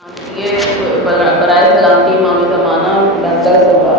یہ برائے سلامتی امام زمانہ بہتر صبح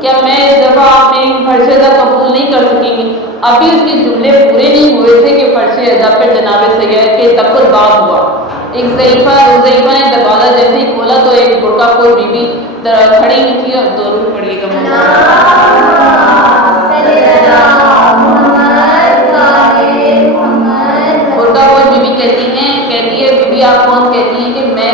کیا میں اس دفعہ آپ میری فرشدہ قبول نہیں کر سکیں گے؟ ابھی اس کے جملے پورے نہیں ہوئے تھے کہ فرش ادا پر جناب سید کے تقل باب ہوا۔ ایک ضعیفہ نے دروازہ جیسے ہی کھولا تو ایک برقع پوش بی بی کھڑی ہوئی تھی، اور درود پڑھیے گا۔ برقع پوش بی بی کہتی ہے بی بی آپ کون؟ کہتی ہیں کہ میں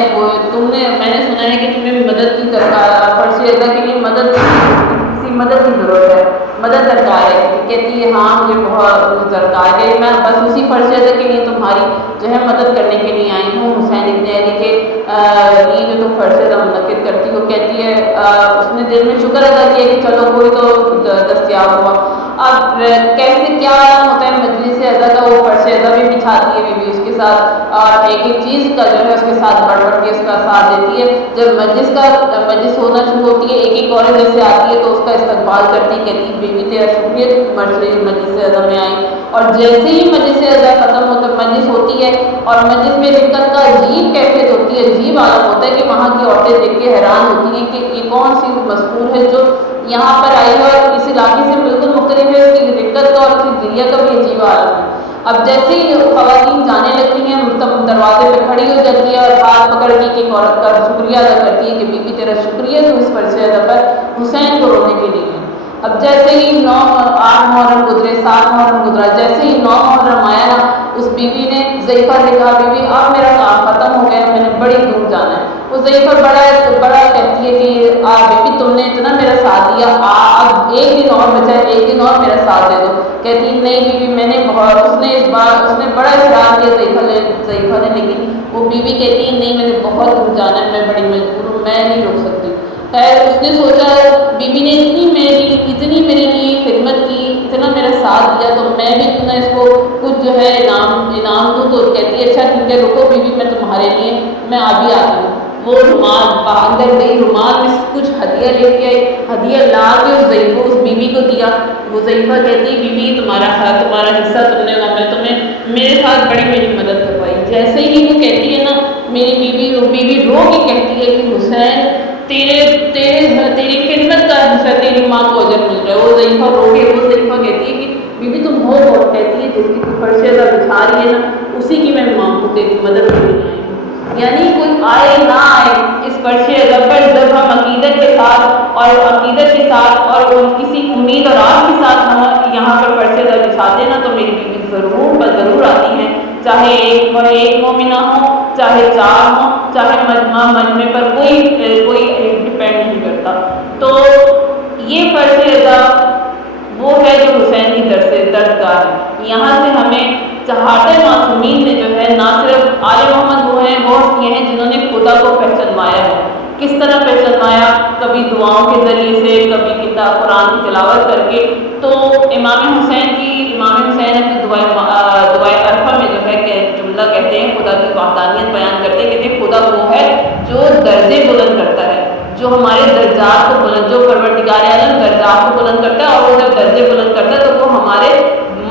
نے سنا ہے کہ تمہیں مدد کی درکار، فرش ادا کے لیے کسی مدد کی ضرورت ہے، مدد درکار ہے۔ کہتی ہے ہاں مجھے بہت درکار ہے، میں بس اسی فرش ادا کے لیے تمہاری جو ہے مدد کرنے کے لیے آئی ہوں، حسین ابن علی کے لیے جو تم فرش ادا منعقد کرتی ہو۔ کہتی ہے اس نے دل میں شکر ادا کیا کہ چلو کوئی تو دستیاب ہوا۔ اب کیسے کیا ہوتا ہے مجلس ادا کا، وہ فرش ادا بھی بچھاتی ہے بی بی اس کے ساتھ، اور ایک ایک چیز کا جو ہے اس کے ساتھ بڑھ بڑھ کے اس کا ساتھ دیتی ہے۔ جب مجلس ہونا شروع ہوتی ہے، ایک ایک عورت جیسے آتی ہے تو اس کا استقبال کرتی، کہتی بی بی تیرا شکریہ مجلس ادا میں آئی۔ اور جیسے ہی مجلس ادا ختم ہوتا مجلس ہوتی ہے، اور مجلس میں رکعت کا عجیب کیفیت ہوتی ہے، عجیب عالم ہوتا ہے کہ وہاں کی عورتیں دیکھ کے حیران ہوتی ہیں کہ یہ کون سی مذکور ہے جو یہاں پر آئی ہے اور اس علاقے سے بالکل مختلف ہے، اس کی رکعت کا اور اس کی گریہ کا بھی عجیب عالم ہے۔ اب جیسے ہی خواتین جانے لگتی ہیں، دروازے پہ کھڑی ہو جاتی ہے اور ہاتھ پکڑ کے ایک عورت کا شکریہ ادا کرتی ہے کہ بی بی تیرا شکریہ تو اس فرش ادا پر حسین کو رونے کے لیے۔ اب جیسے ہی 8 محرم گزرے، 7 محرم گزرا، جیسے ہی 9 محرم آیا نا، اس بی بی نے ضعیفہ سے کہا بی بی اب میرا کام ختم ہو گیا، میں نے بڑی دور جانا ہے۔ وہ ضعیفہ بڑا کہتی ہے کہ بی بی تم نے اتنا میرا ساتھ دیا، اب ایک دن اور بچا ہے، ایک دن اور میرا ساتھ دے دو۔ کہتی نہیں بی بی میں نے اس نے بڑا اصرار کیا ضعیفہ نے، لیکن وہ بی بی کہتی ہے نہیں میں نے بہت دور جانا ہے، میں بڑی مجبور ہوں، میں نہیں رک سکتی۔ خیر اس نے سوچا بی بی نے اتنی میرے لیے خدمت کی، اتنا میرا ساتھ دیا، تو میں بھی کیوں نہ اس کو کچھ جو ہے انعام دوں۔ تو کہتی ہے اچھا ٹھیک ہے رکو بی بی، میں تمہارے لیے میں ابھی آتی ہوں۔ وہ رومال اندر گئی، رومال میں کچھ ہدیہ لے کے آئی، ہدیہ لا کے اس بی بی کو دیا۔ وہ ضعیفہ کہتی بی بی تمہارا حصہ تم نے، میں تمہیں میرے ساتھ میری مدد کروائی۔ جیسے ہی وہ کہتی ہے نا، میری بی بی رو کے کہتی ہے کہ حسین تیری خدمت کا حصہ تیری ماں کو اجر مل رہا ہے۔ وہ ضعیفہ کہتی ہے کہ بی بی تم ہو کون؟ کہتی ہے جس کی فرش ادا بچھا رہی ہے نا، اسی کی میں ماں کو تیری مدد کرنے آئی ہوں۔ یعنی کوئی آئے نہ آئے اس فرش ادا پر جب ہم عقیدت کے ساتھ اور کسی امید اور آس کے ساتھ ہم یہاں پر فرش ادا بچھاتے ہیں نا، تو میری بیوی ضرور آتی ہیں، چاہے ایک مومنہ ہو، چاہے 4 ہوں، چاہے مجمع پر کوئی ڈپینڈ نہیں کرتا۔ تو یہ فرش ادا وہ ہے جو حسین کی درسگاہ ہے۔ یہاں سے ہمیں چہاٹے معصومین نے جو ہے نہ صرف آل محمد وہ ہیں جنہوں نے خدا کو پہچانوایا ہے۔ کس طرح پہچانوایا؟ کبھی دعاؤں کے ذریعے سے، کبھی کتاب قرآن کی تلاوت کر کے۔ تو امام حسین اپنی دعائے عرفہ میں جو ہے کہ جملہ کہتے ہیں، خدا کی وحدانیت بیان کرتے ہیں، کہتے ہیں خدا وہ ہے جو درجے بلند کرتا ہے، جو ہمارے درجات کو بلند، جو پروردگار عالم درجات کو بلند کرتا ہے، اور وہ جب درجے بلند کرتا ہے تو وہ ہمارے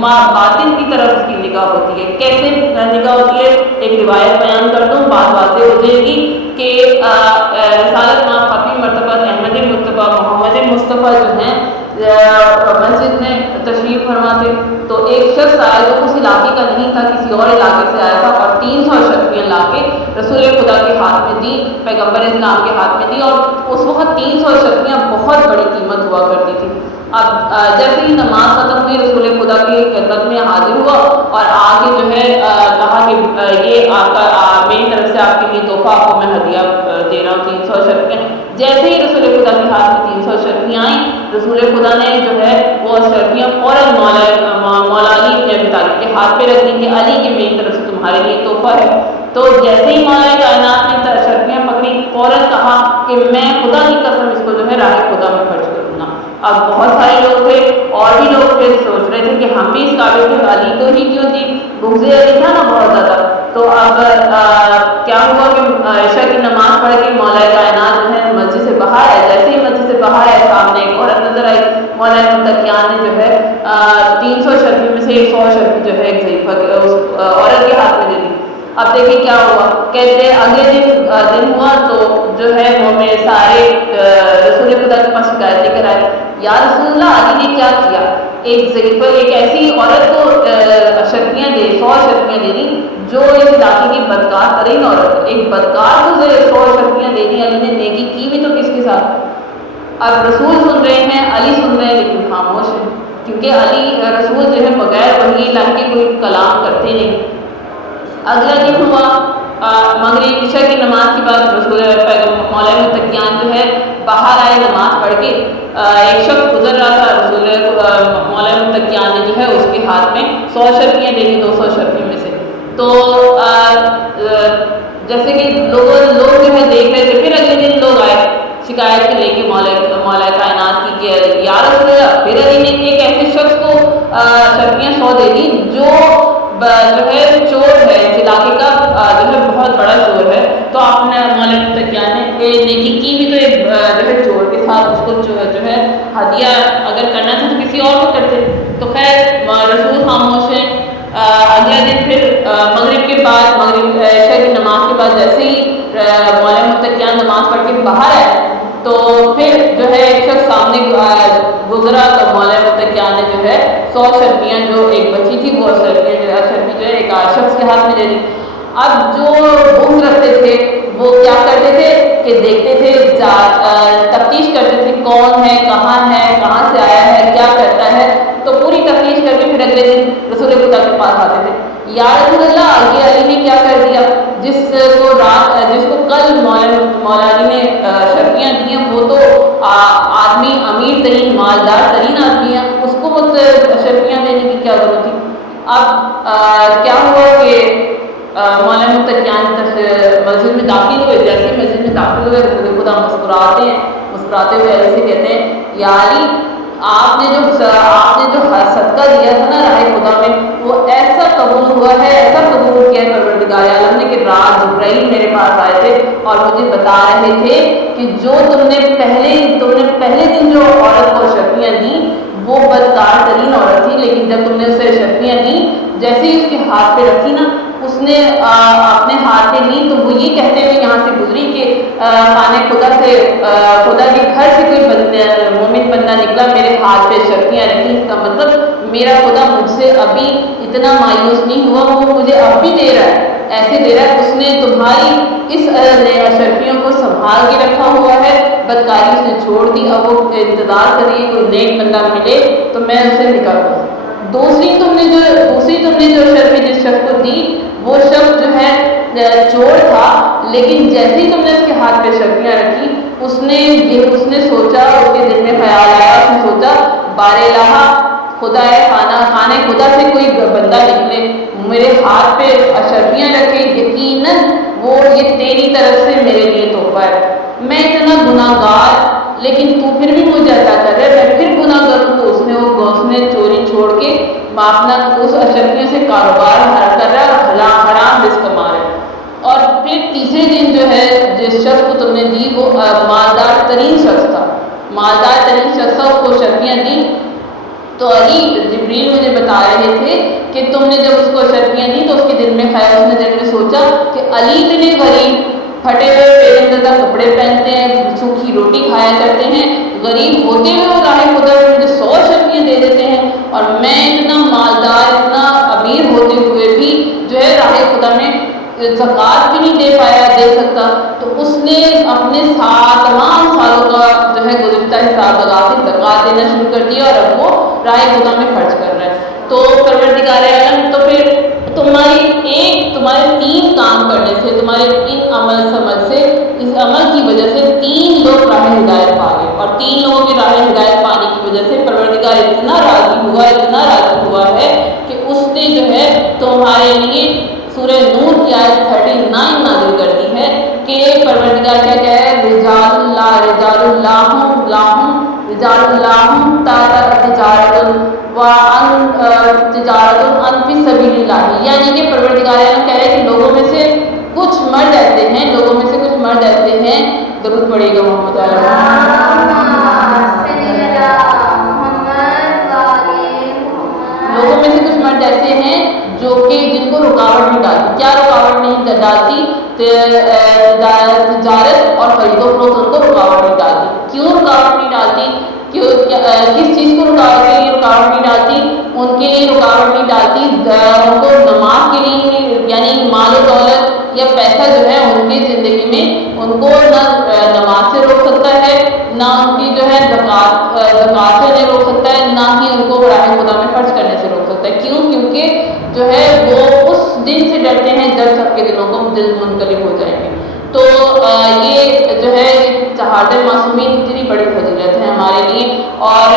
باطن کی طرف اس کی نگاہ ہوتی ہے۔ کیسے نگاہ ہوتی ہے؟ ایک روایت بیان کرتا ہوں، بات واضح ہو جائے گی کہ رسالت ماں خفی مرتبہ احمد مرتبہ محمد مصطفیٰ جو ہیں مسجد میں تشریف فرما تھے، تو ایک شخص آیا جو اس علاقے کا نہیں تھا، کسی اور علاقے سے آیا تھا، اور 300 اشرفیاں لا کے رسول خدا کے ہاتھ میں دی، پیغمبر اسلام کے ہاتھ میں دی، اور اس وقت 300 اشرفیاں بہت بڑی قیمت ہوا کرتی تھی۔ اب جیسے ہی نماز ختم ہوئی، رسول خدا کی خدمت میں حاضر ہوا اور آگے جو ہے کہا کہ یہ آپ کا میری طرف سے آپ کے لیے تحفہ، آپ کو میں ہدیہ دے رہا ہوں 300 اشرفیاں۔ جیسے ہی رسول خدا کے ہاتھ میں 300 اشرفیاں آئیں، رسول خدا نے جو ہے وہ اشرفیاں فوراً مولا علی بن ابی طالب کے ہاتھ پہ رکھ دی کہ علی کی میری طرف سے تمہارے لیے تحفہ ہے۔ تو جیسے ہی مولا کائنات نے اشرفیاں پکڑی، فوراً کہا کہ میں خدا کی قسم اس کو جو ہے راہ خدا میں خرچ کروں گا۔ اب بہت سارے لوگ تھے، اور بھی لوگ تھے، سوچ رہے تھے کہ ہم بھی اس قابل تھے، علی تو ہی کیوں تھی، بغض علی تھا نا بہت زیادہ۔ تو اب کیا ہوا کہ عشاء کی نماز پڑھ کے مولا کائنات جو ہے مسجد سے باہر آئے۔ جیسے ہی مسجد سے باہر آئے، سامنے ایک عورت نظر آئی، مولا متقیان نے جو ہے 300 اشرفی میں سے 100 اشرفی جو ہے ایک ضعیفہ اس عورت کے ہاتھ میں دے دی۔ اب دیکھیں کیا ہوا، کہتے اگلے دن ہوا تو جو ہے وہ میں سارے رسول خدا کے پاس شکایت لے کر آئے، یا رسول اللہ علی نے کیا کیا؟ ایک ضعیفہ ایک ایسی عورت کو اشرفیاں دے 100 اشرفیاں دینی جو اس علاقے کی بدکار ترین عورت، ایک بدکار کو 100 اشرفیاں دینی، علی نے نیکی کی بھی تو کس کے ساتھ؟ اب رسول سن رہے ہیں، علی سن رہے ہیں لیکن خاموش ہیں، کیونکہ علی رسول جو ہے بغیر وحی الہی کے کوئی کلام کرتے نہیں۔ اگلا دن ہوا مغرب عشاء کی نماز کے بعد رسول مولا متقیان جو ہے باہر آئے نماز پڑھ کے، ایک شخص گزر رہا تھا، رسول مولا متقیان نے جو ہے اس کے ہاتھ میں 100 اشرفیاں دے دی 200 اشرفیوں میں سے۔ تو جیسے کہ لوگ جو ہے دیکھ رہے تھے، پھر اگلے دن لوگ آئے شکایت لے کے مولا کائنات کی کہ یا رسول اللہ، پھر علی نے ایک ایسے شخص کو اشرفیاں 100 دے دی جو ہے چور ہے، اس علاقے کا جو ہے بہت بڑا چور ہے۔ تو آپ نے مولا متقیان نے نیکی کی بھی تو ایک جو ہے چور کے ساتھ اس کو جو ہے ہدیہ اگر کرنا تھا تو کسی اور کو کرتے۔ تو خیر رسول خاموش ہیں۔ اگلا دن پھر مغرب کے بعد، مغرب عشاء کی نماز کے بعد جیسے ہی مولا متقیان نماز پڑھ کے باہر آئے تو پھر جو ہے ایک شخص سامنے گزرا تو مولا متقیان نے جو ہے 100 اشرفیاں جو ایک بچی تھی وہ اشرفی جو ہے ایک شخص کے ہاتھ میں دے دی۔ اب جو بغض رکھتے تھے وہ کیا کرتے تھے کہ دیکھتے تھے، تفتیش کرتے تھے کون ہے، کہاں سے آیا ہے، کیا کرتا ہے، تو پوری تفتیش کر کے پھر اگلے دن رسول خدا کے پاس آتے تھے۔ یا رسول اللہ، آگے علی نے کیا کر دیا، جس کو کل مولا علی نے اشرفیاں دی ہیں وہ تو آدمی امیر ترین مالدار ترین آدمی ہے، اس کو وہ اشرفیاں دینے کی کیا ضرورت تھی۔ اب کیا ہوا کہ مولا متقیان مسجد میں داخل ہوئے، جیسے مسجد میں داخل ہوئے رسول خدا مسکراتے ہوئے علی سے کہتے ہیں یا علی، آپ نے جو صدقہ دیا تھا نا راہ خدا میں وہ ایسا قبول ہوا ہے، ایسا قبول کیا ہے پروردگار عالم نے کہ رات جبرائیل میرے پاس آئے تھے اور مجھے بتا رہے تھے کہ جو تم نے پہلے دن جو عورت کو اشرفیاں دیں وہ بدکار ترین عورت تھی، لیکن جب تم نے اسے اشرفیاں دیں جیسے ہی اس کے ہاتھ پہ رکھی نا، اس نے اپنے ہاتھ پہ لی تو وہ یہ کہتے ہوئے یہاں سے گزری کہ خانے خدا کے گھر سے کوئی مومن بندہ نکلا، میرے ہاتھ پہ اشرفیاں رکھی، اس کا مطلب میرا خدا مجھ سے ابھی اتنا مایوس نہیں ہوا، وہ مجھے اب بھی دے رہا ہے، ایسے دے رہا ہے، اس نے تمہاری اس اشرفیوں کو سنبھال کے رکھا ہوا ہے، بدکاری اس نے چھوڑ دی، اب وہ انتظار کریے کوئی نیک بندہ ملے تو میں اسے نکال دوں۔ دوسری تم نے جو اشرفی جس شخص کو دی وہ شخص جو ہے چور تھا، لیکن جیسے ہی تم نے اس کے ہاتھ پہ اشرفیاں رکھی اس نے سوچا، اس کے دل میں خیال آیا، اس نے سوچا بار الہ خدا ہے خانے خدا سے کوئی بندہ نکلے میرے ہاتھ پہ اشرفیاں رکھے، یقیناً وہ یہ تیری طرف سے میرے لیے تحفہ ہے، میں اتنا گناہ گار لیکن تو پھر بھی مجھے عطا کر رہا ہے، میں پھر گناہ کروں تو اس نے چوری چھوڑ کے اپنا اس اشرفیوں سے کاروبار کر رہا ہے اور حرام رزق کما رہا ہے۔ اور پھر تیسرے دن جو ہے جس شخص کو تم نے دی وہ مالدار ترین شخص تھا، اس کو اشرفیاں دی تو علی جبریل مجھے بتا رہے تھے کہ تم نے جب اس کو اشرفیاں دی تو اس کے دل میں خیال، اس نے دل میں سوچا کہ علی اتنے غریب، پھٹے ہوئے پیرندہ کپڑے پہنتے ہیں، سوکھی روٹی کھایا کرتے ہیں، غریب ہوتے ہوئے وہ راہ خدا میں مجھے 100 اشرفیاں دے دیتے ہیں، اور میں اتنا مالدار اتنا امیر ہوتے ہوئے بھی جو ہے راہ خدا میں زکوٰۃ بھی نہیں دے سکتا۔ تو اس نے اپنے تمام سالوں کا جو ہے گزشتہ حساب لگا کے زکوٰۃ دینا شروع کر دیا اور اب وہ راہ خدا میں خرچ کر رہا ہے۔ تو پروردگار عالم تو پھر تمہارے 3 کام کرنے سے، تمہارے ان عمل سمجھ سے، اس عمل کی وجہ سے 3 لوگ راہ ہدایت پا گئے، اور 3 لوگوں کی راہ ہدایت پانے کی وجہ سے پروردگار اتنا راضی ہوا ہے کہ اس نے جو ہے تمہارے لیے سورہ نور کی آیت 39 نازل کر دی ہے کہ پروردگار کیا کہہ ہے، رجال تجارت عن فی سبیل اللہ، یعنی کہ پروردگار عالم کہہ رہے ہیں کہ لوگوں میں سے کچھ مرد ایسے ہیں، درود پڑھیے گا محمد لوگوں میں سے کچھ مرد ایسے ہیں جو کہ جن کو رکاوٹ نہیں ڈالتی، کیا رکاوٹ نہیں ڈالتی؟ تجارت اور خرید و فروخت ان کو رکاوٹ نہیں ڈالتی۔ کیوں رکاوٹ نہیں ڈالتی؟ کس چیز کو رکاوٹ رکاوٹ نہیں ڈالتی، ان کے لیے رکاوٹ نہیں ڈالتی، ان کو نماز کے لیے یعنی مال و دولت یا پیسہ جو ہے ان کی زندگی میں ان کو نہ نماز سے روک سکتا ہے، نہ ان کی جو ہے زکوٰۃ سے نہیں روک سکتا ہے، نہ ہی ان کو راہ خدا میں خرچ کرنے سے روک سکتا ہے۔ کیوں؟ کیونکہ جو ہے وہ اس دن سے ڈرتے ہیں جب سب کے دلوں کو دل منقلب ہو جائیں گے۔ تو یہ جو ہے شہادت معصومین اتنی بڑی فضیلت ہے ہمارے لیے۔ اور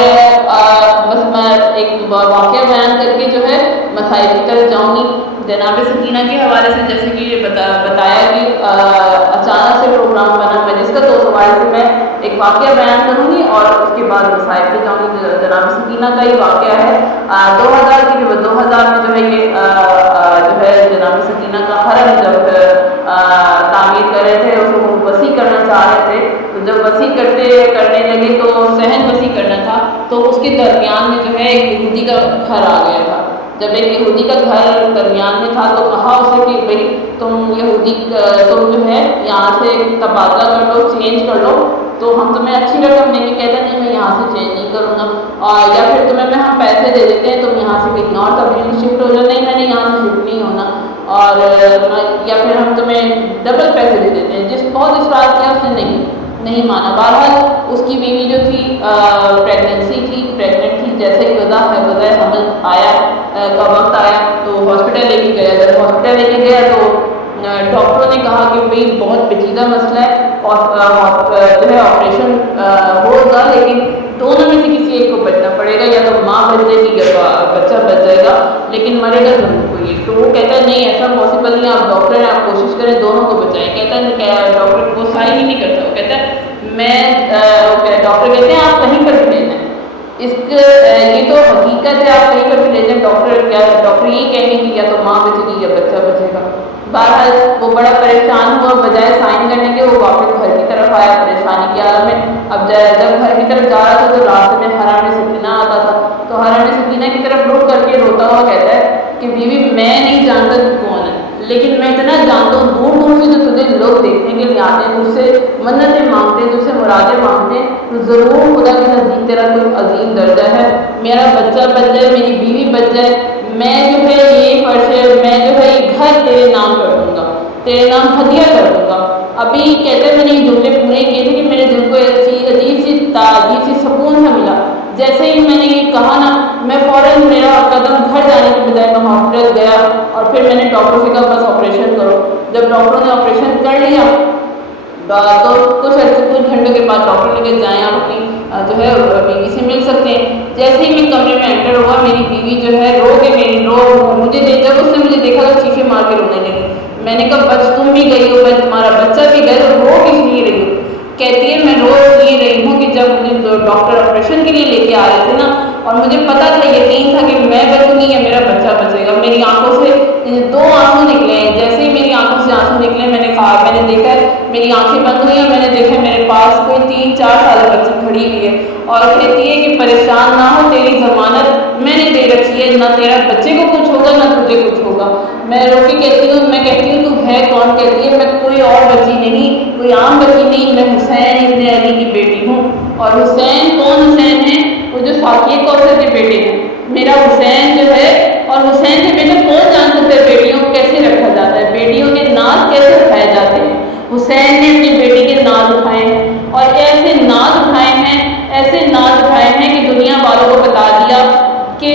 بس میں ایک واقعہ بیان کر کے جو ہے مسائل کی طرف جاؤں گی۔ جناب سکینہ کے حوالے سے جیسے کہ یہ بتایا کہ اچانک سے پروگرام بنا میں جس کا، تو اس حوالے سے میں ایک واقعہ بیان کروں گی اور اس کے بعد مسائل پہ جاؤں گی۔ جناب سکینہ کا یہ واقعہ ہے 2000 میں جو ہے یہ جو ہے جناب سکینہ کا حرم جب تعمیر کر رہے تھے، اس کو وسیع کرنا چاہ رہے تھے، تو جب وسیع کرنے لگے تو صحن وسیع کرنا تھا، تو اس کے درمیان میں جو ہے ایک یہودی کا گھر آ گیا تھا۔ جب ایک یہودی کا گھر درمیان میں تھا تو کہا اسے کہ بھائی تم جو ہے یہاں سے تبادلہ کر لو، چینج کر لو، تو ہم تمہیں اچھی رقم دیں گے۔ کہتا نہیں میں یہاں سے چینج نہیں کروں گا، اور یا پھر تمہیں ہم پیسے دے دیتے ہیں، تم یہاں سے کہیں اور تبدیلی شفٹ ہو جاؤ۔ نہیں میں نے یہاں سے شفٹ نہیں ہونا، اور یا پھر ہم تمہیں ڈبل پیسے دے دیتے ہیں۔ بہت اصرار کیا، اس نے نہیں مانا۔ بہرحال اس کی بیوی جو تھی پریگننٹ تھی، جیسے ہی وضع حمل آیا کا وقت آیا تو ہاسپٹل لے کے گیا۔ جب ہاسپٹل لے کے گیا تو ڈاکٹروں نے کہا کہ بھائی بہت پیچیدہ مسئلہ ہے اور جو ہے آپریشن ہوگا، لیکن دونوں میں سے کسی ایک کو بچنا پڑے گا، یا تو ماں بچ جائے گی یا بچہ بچ جائے گا، لیکن مرے گا ضرور کوئی۔ تو وہ کہتا ہے نہیں ایسا پاسبل نہیں، آپ ڈاکٹر ہیں، آپ کوشش کریں دونوں کو بچائیں۔ کہتا ہے ڈاکٹر وہ سائن ہی نہیں کرتا، وہ کہتا ہے ڈاکٹر کہتے ہیں آپ کہیں پر بھی لے جائیں، یہ تو حقیقت ہے، آپ کہیں پر بھی لے جائیں۔ ڈاکٹر یہی کہیں گے کہ یا تو ماں بچے گی یا بچہ بچے گا۔ بہرحال وہ بڑا پریشان ہوا، بجائے سائن کرنے کے وہ واپس گھر کی طرف آیا پریشانی کی حالت میں۔ اب جب گھر کی طرف جا رہا تھا تو راستے میں حرم سکینہ آتا تھا، تو حرم سکینہ کی طرف رک کر کے روتا ہوا کہتا ہے کہ بیوی میں نہیں جانتا تو کون ہے، لیکن میں اتنا جانتا ہوں دور دور سے جو تجھے لوگ دیکھنے کے لیے آتے ہیں، تجھ سے منتیں مانگتے ہیں، تجھ سے مرادیں مانگتے ہیں، تو ضرور خدا کے نزدیک تیرا کوئی عظیم درجہ ہے۔ میرا بچہ بچ جائے، میری بیوی بچ جائے، میں جو ہے یہ فرض ہے، میں جو ہے یہ گھر تیرے نام کر دوں گا، تیرے نام ہدیہ کر دوں گا۔ ابھی کہتے ہیں میں نے یہ جملے پورے کیے تھے کہ میرے دل کو ایک عجیب سی سکون سا ملا۔ جیسے ہی میں نے یہ کہا نا، میں فوراً میرا قدم گھر جانے کے بجائے میں ہاسپٹل گیا، اور پھر میں نے ڈاکٹر سے کہا بس آپریشن کرو۔ جب ڈاکٹروں نے آپریشن کر لیا تو کچھ گھنٹوں کے بعد ڈاکٹر نے کہا جائیں آپ اپنی جو ہے بیوی سے مل سکتے ہیں۔ جیسے ہی میں کمرے میں انٹر ہوا، میری بیوی جو ہے مجھے جب اس نے مجھے دیکھا تو چیخے مار کے رونے لگی۔ میں نے کہا بچ تم بھی گئی ہو، تمہارا بچہ بھی گئے، تو رو کس لیے رہی ہو؟ کہتی ہے میں رو یہ رہی ہوں کہ جب مجھے ڈاکٹر آپریشن کے لیے لے کے آ رہے تھے نا، اور مجھے پتا تھا، یقین تھا کہ میں بچوں گی یا میرا بچہ بچے گا، میری آنکھوں سے 2 آنسو نکلے ہیں۔ جیسے ہی میری آنکھوں سے آنسو نکلے، میں نے دیکھا میری آنکھیں بند ہوئی ہیں، میں نے دیکھا میرے پاس کوئی 3-4 سال بچی کھڑی ہوئی ہے، اور کہتی ہے کہ پریشان نہ ہو، تیری ضمانت میں نے دے رکھی ہے، نہ تیرا بچے کو کچھ ہوگا نہ تجھے کچھ ہوگا۔ میں رو کے کہتی ہوں تو ہے کون؟ کہتی ہے میں کوئی اور بچی نہیں، کوئی عام بچی نہیں، میں حسین ابن علی کی بیٹی ہوں۔ اور حسین کون حسین ہے؟ وہ جو فاقیہ کوثر کے بیٹے ہیں، میرا حسین جو ہے۔ اور حسین کے بیٹے کون جان سکتا ہے بیٹیوں کو کیسے رکھا جاتا ہے، بیٹیوں کے ناز کیسے اٹھائے جاتے ہیں؟ حسین نے اپنی بیٹی کے ناز اٹھائے ہیں، اور ایسے ناز اٹھائے ہیں کہ دنیا والوں کو بتا دیا کہ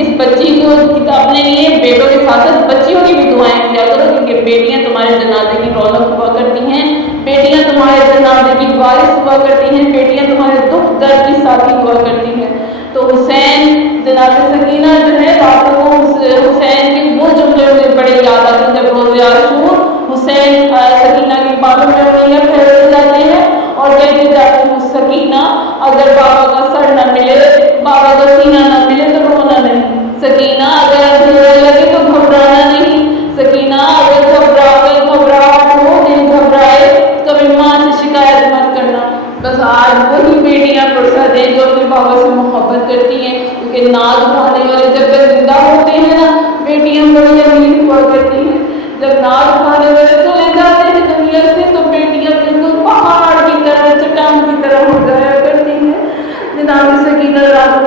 اس بچی کو اپنے لیے بیٹوں کے ساتھ بچیوں کی بھی دعائیں کیا کرو، کیونکہ بیٹیاں تمہارے جنازے کی رونق ہوا کرتی ہیں، بیٹیاں تمہارے جنازے کی وارث ہوا کرتی ہیں، بیٹیاں تمہارے دکھ درد کی ساتھی ہوا کرتی ہیں۔ تو حسین جناب سکینہ جو ہے راتوں کو حسین کے وہ جملے مجھے بڑے یاد آتے ہیں، جب روز عاشور حسین سکینہ کے بالوں میں انگلیاں پھیرتے جاتے ہیں اور کہتے جاتے ہیں سکینہ اگر بابا کا سر نہ ملے، بابا کا سینہ نہ ملے تو رونا نہیں، سکینہ اگر اندھیرا لگے تو گھبرانا نہیں، سکینہ اگر گھبراہٹ ہو، دل گھبرائے، کبھی ماں سے شکایت مت کرنا۔ بس آج وہی بیٹیاں پرسد ہیں جو اپنے بابا سے محبت کرتی ہیں، کیونکہ ناز اٹھانے والے جب تک زندہ ہوتے ہیں نا، بیٹیاں بڑی امیر ہوا کرتی ہیں، جب ناز اٹھانے والے چلے جاتے ہیں دنیا سے تو بیٹیاں بالکل پہاڑ کی طرح، چٹان کی طرح ہو جایا کرتی ہیں۔ جناب سکینہ رات کو